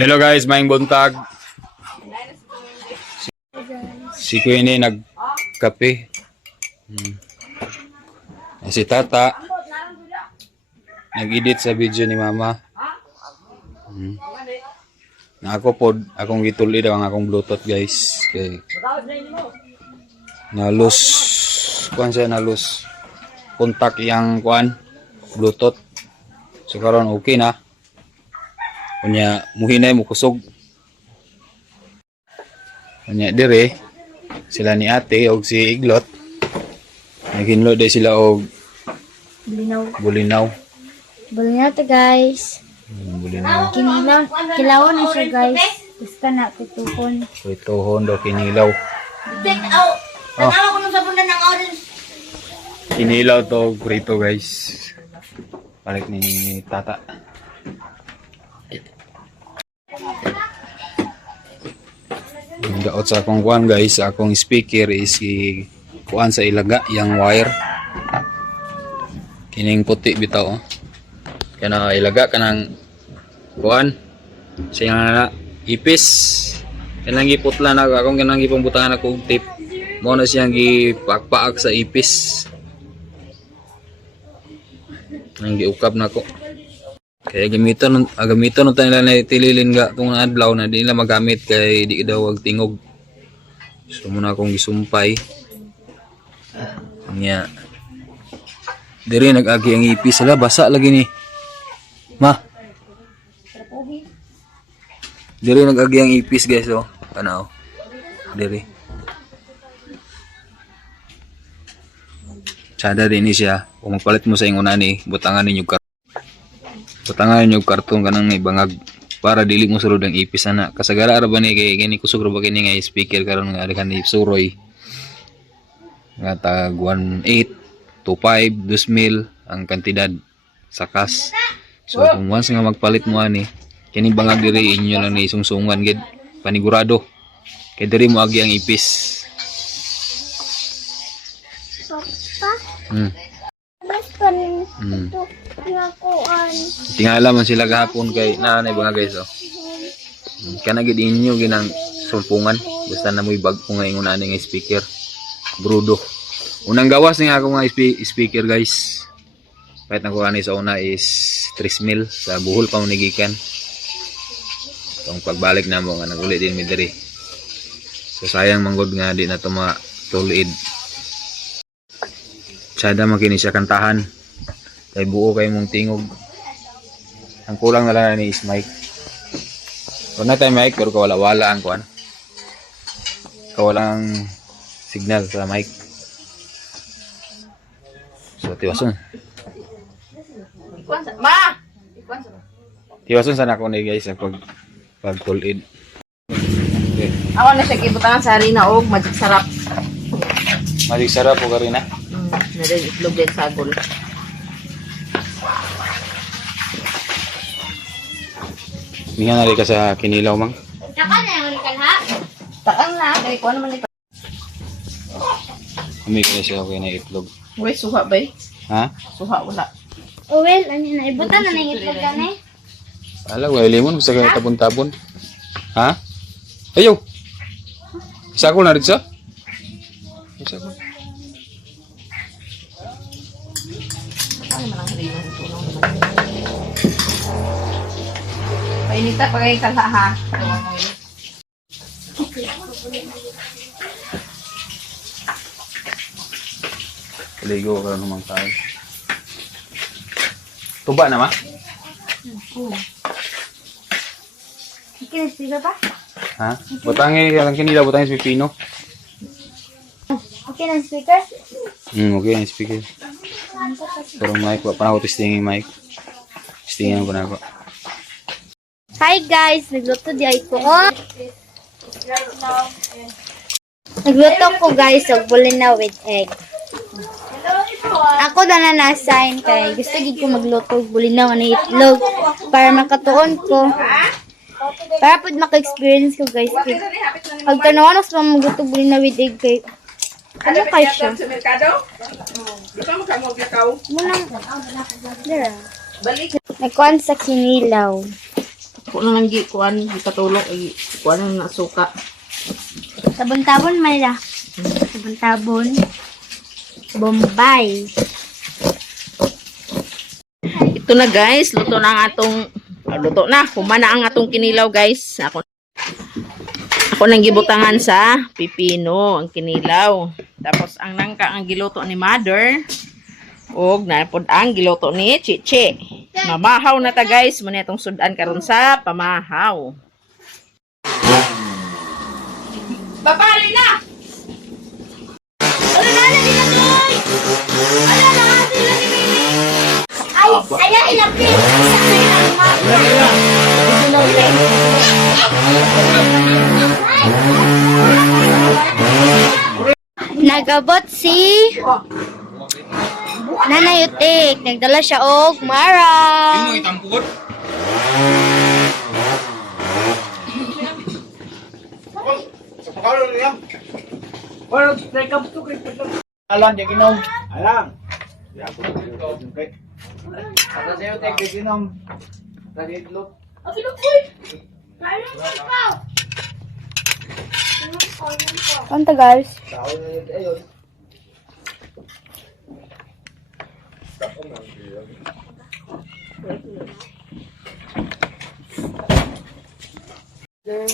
Hello guys, maing buntag. Si Queenie nagkape. Si Tata nag-edit sa video ni Mama. Na ako pod, akong gitulid ang akong Bluetooth guys. Kay nalus kuan siya nalus kontak yang kuan Bluetooth. So karon okay na. Kunya muhinay mo kusog. Kunya dire sila ni ate og si Iglot. Naghinlo day sila og bulinaw. Bulinaw to guys. Bulinaw. Kilaw na siya guys. Basta na kutuhon. Kutuhon daw kinilaw. Tanawa ko nung sabunan ng orange. Kinilaw to prito guys. Balik ni Tata. Yung daot sa akong kuan guys, akong speaker is kuan sa ilaga yang wire. Kining puti bitaw. Kana ilaga kanang kuan siya ipis. Kanang giputla na akong kanang gipambutangan ako og tape. Mo na siyang gipakpaak sa ipis. Nang giukab nako. Kaya gamiton tayo nila na tililin nga kung adlaw na di nila magamit kay di daw wag tingog. So muna akong gisumpay. Nya. Diri nag-agi ang ipis sila basa lagi ni. Ma. Diri nag-agi ang ipis guys oh. Kanaw. Diri. Sada din siya. Kung magpalit mo sa ingon ani, butangan ninyo karton kanang ibangag para dili mo sulod ang ipis ana. Kasagara ra ba ni kay kini kusog ra ba kini nga speaker karon nga alikan ni suroy. Nga tag 18 to 5 2,000 ang kantidad sa kas. So kung once nga magpalit mo ani, kini bangag diri inyo lang ni sungsungan gid panigurado. Kay diri mo agi ang ipis. Tingala man sila gahapon kay nanay mga guys oh. Kana gid inyo ginang sumpungan basta na mo'y bag ko nga ingon ani nga speaker. Brudo. Unang gawas ni ako nga speaker guys. Kahit nako ani sa una is 3,000 sa buhol pa mo nigikan. Kung pagbalik na mo nga naguli din mi diri. So sayang manggod nga di na to matulid. Sada makini siya kantahan. Kay buo kay mong tingog. Ang kulang na lang ni is mic. Kung na tayo mic, pero kawala-wala ang kuan. Kawalang signal sa mic. So, tiwason. Ma! Tiwason sana ako ni guys pag pull-in. Okay. Ako na siya kibutangan sa harina o magic sarap. Magic sarap po ka rin ha? Na rin itlog din sa agol. Hindi nga nari ka sa kinilaw mang. Takan na yung kalha? Takan na. Kaya ko naman ito. Kami ka na siya okay na itlog. Uy, suha ba eh? Ha? Suha wala. Well, ano na, ibutan na ng itlog ka na eh. Ala, wala limon. Basta ka tabon-tabon. Ha? Ayaw! Isa ko na rin siya? Isa ko. Ano man ang harina ng tulong naman. Painita pa kayo kalha ha. Paligo ka naman tayo. Tuba na ma? Ikinasiga pa? Ha? Butangin ka lang kinila, butangin sa pipino. Okay na speaker? Okay, ang speaker. Pero mic, pa na ako testingin yung mic. Testingin ko na ako. Hi guys, nagluto di ay ko. Nagluto ko guys og bulinaw with egg. Ako na na-assign kay gusto gid ko magluto og bulinaw na itlog para makatuon ko. Para pud maka-experience ko guys. Pag tanawan sa magluto og bulinaw with egg kay ano kayo siya? Sa merkado? Di pa mo ka mo Munang, dira. Nagkuhan sa kinilaw. Ako na lang kuan gikatulog ay kuan na suka. Tabon-tabon man nila. Tabon-tabon. Bombay. Ito na guys, luto na ang atong luto na. Humana ang atong kinilaw guys. Ako nang gibutangan sa pipino ang kinilaw. Tapos ang nangka ang giluto ni mother. Og napod ang giluto ni Chichi. Mamahaw na ta guys, muna itong sudan karon sa pamahaw. Babali na! Ala na nila toy. Ala na sila ni Mimi. Ay, aya ilapin. Nagabot si Nanay Utik. Nagdala siya og mara. Itampukot. Alam, di ginom. Alam. Okay. Ano sa'yo, tek, di ginom. Nagidlot. Kanta guys. Tao na yun, ayun.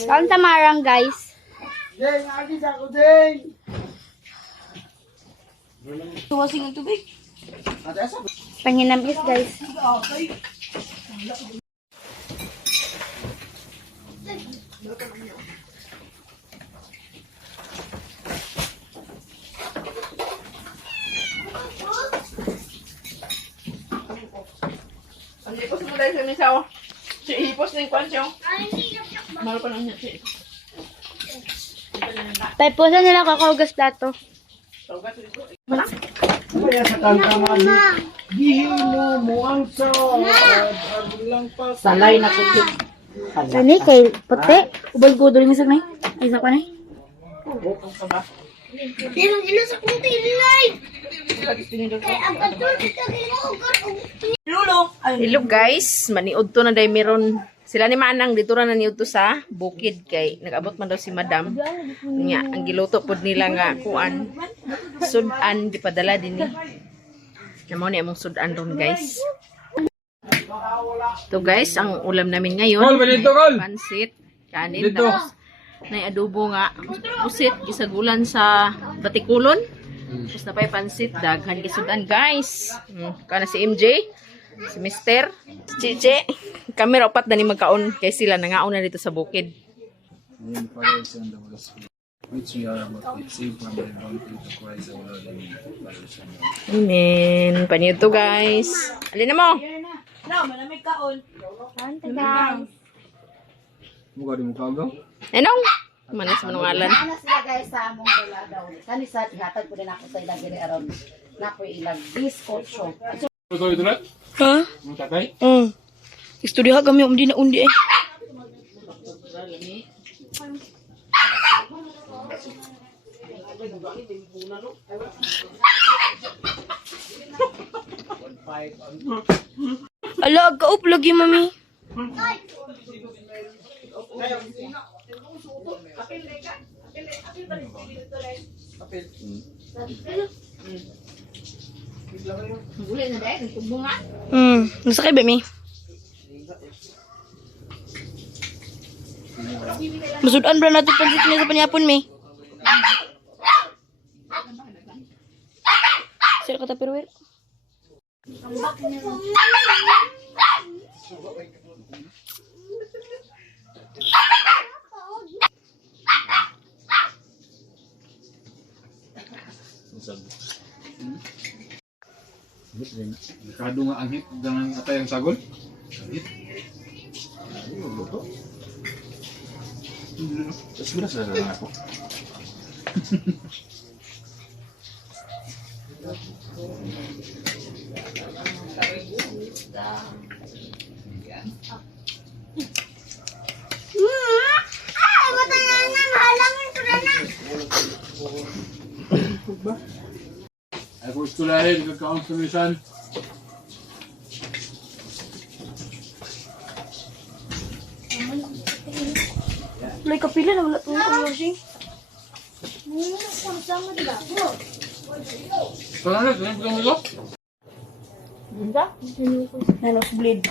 Kanta marang guys. Deng, agi sa ko, Deng. Tuwasing ang tubig. Panginamis guys. Ang hipos mo dahil sa misaw. Si hipos na yung kwansyo. Mahal pa lang niya si. Paipusan nila kakahugas plato. Kaya sa kanta mali. Gihimo mo ang lang pa. Salay na kutik. Ani kay puti. Ubal ko duli sa may. Isa pa ni. Hello guys, maniud to na day meron. Sila ni Manang dito ra na niud to sa bukid kay nag-abot man daw si Madam. Nya ang giluto pod nila nga kuan sudan gipadala dinhi. Kamo ni among sudan ron guys. To guys, ang ulam namin ngayon ay pansit, kanin, tapos na adobo nga pusit gisagulan sa batikulon. Tapos na pa'y pansit, daghan gisudan guys. Kana si MJ, si Mister, si Chiche. Kami rapat na ni magkaon kay sila nangaon na dito sa bukid. Which we are about to save from the bounty to Christ our Lord and Salvation. Amen. Paniod to guys. Alin na mo? Kanta guys. Mukha di mukha gaw? Enong? Manas manungalan. Ano sila guys sa among dala daw. Kani sa ihatag ko din ako sa ilang diri aron napoy ilang bizcocho. Ha? Istorya kami di na undi eh. Ala, kaup lagi mami. Nasa kay ba mi? Masudan ba natin pansit niya sa panyapon mi? Sir kata perwer. Dekado nga ang hit dengan atay ang sagol. Terus beras na ako. Ako istulahin kakaon sa misan. Lay kapila na wala to na siya. Nanos blade.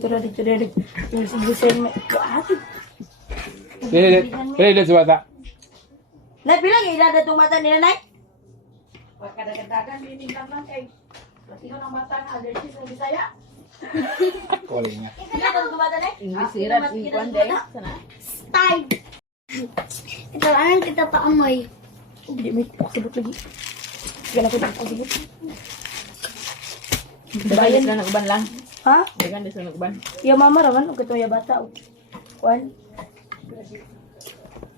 Tara dito dito. Yung sibusen may kaati. Pwede sa bata. Nay bilang ilada tong mata nila nay. Pagkadagdagan, hindi naman kay Sino ng mata na allergy sa Bisaya? Kulit nga. Ilada tong mata nay. English sirap in Kwanday. Sana. Style. Ito, anong kita paamoy? Hindi may pasabot lagi. Gana ko dito pasabot. Bayan na nagban lang. Ha? Bayan sa nagban. Ya mama raman og katong ya bata og kwan.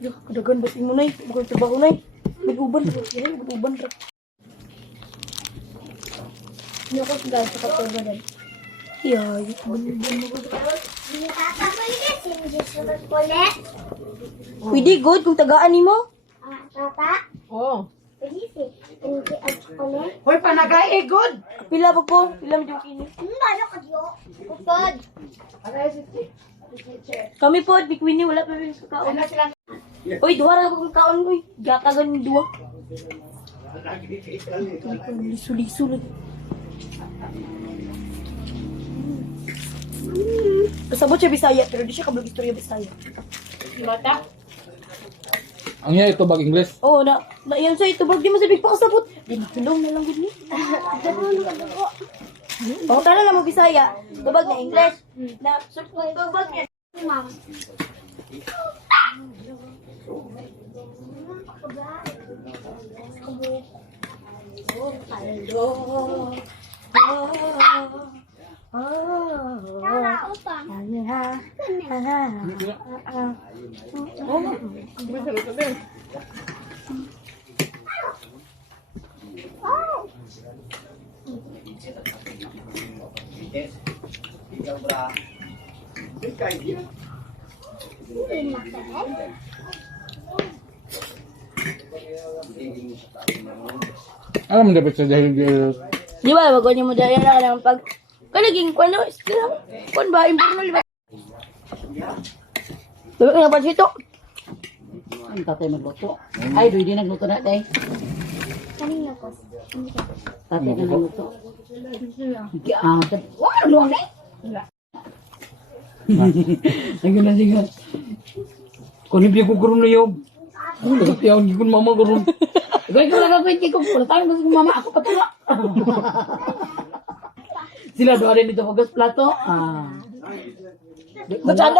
Yo, kadagan basing mo nay, bukan trabaho nay. Nag-uban, nag-uban ra. Hindi ko guys, sa kapag Ya, pwede good kung tagaan nimo. Oh. Hoy, panagay, good! Pila pa po, pila mo kini. Kupod. Kami po, Big Winnie, wala pa rin sa kaon. Uy, duha ra ko kaon uy. Gatagan ni duha. Liso-liso lang. Kasabot siya Bisaya, pero di siya kablag istorya Bisaya. Ang yan ito bag English. Oo, na yan sa ito, bag di mo sabi pa kasabot. Di makilong na lang gud ni. Baka na lang mo Bisaya. Babag na English. Na, babag niya. Ma'am. Alam mo dapat sa dahil Di ba, bago niyo mo dahil na lang pag kalaging kwan no, kwan ba, informal ba? Sabi ko nga pa dito. Ang tatay magluto. Ay, doy din nagluto na, tay. Kanina ko. Tatay na nagluto. Wala, luwang na. Sige na sige. Kung hindi ko karoon na yung nagatiyaw, hindi ko mama karoon. Gawin ko lang ako, ko. Wala tayong gusto mama, ako patula. Sila doon rin dito pagkas plato. Ba't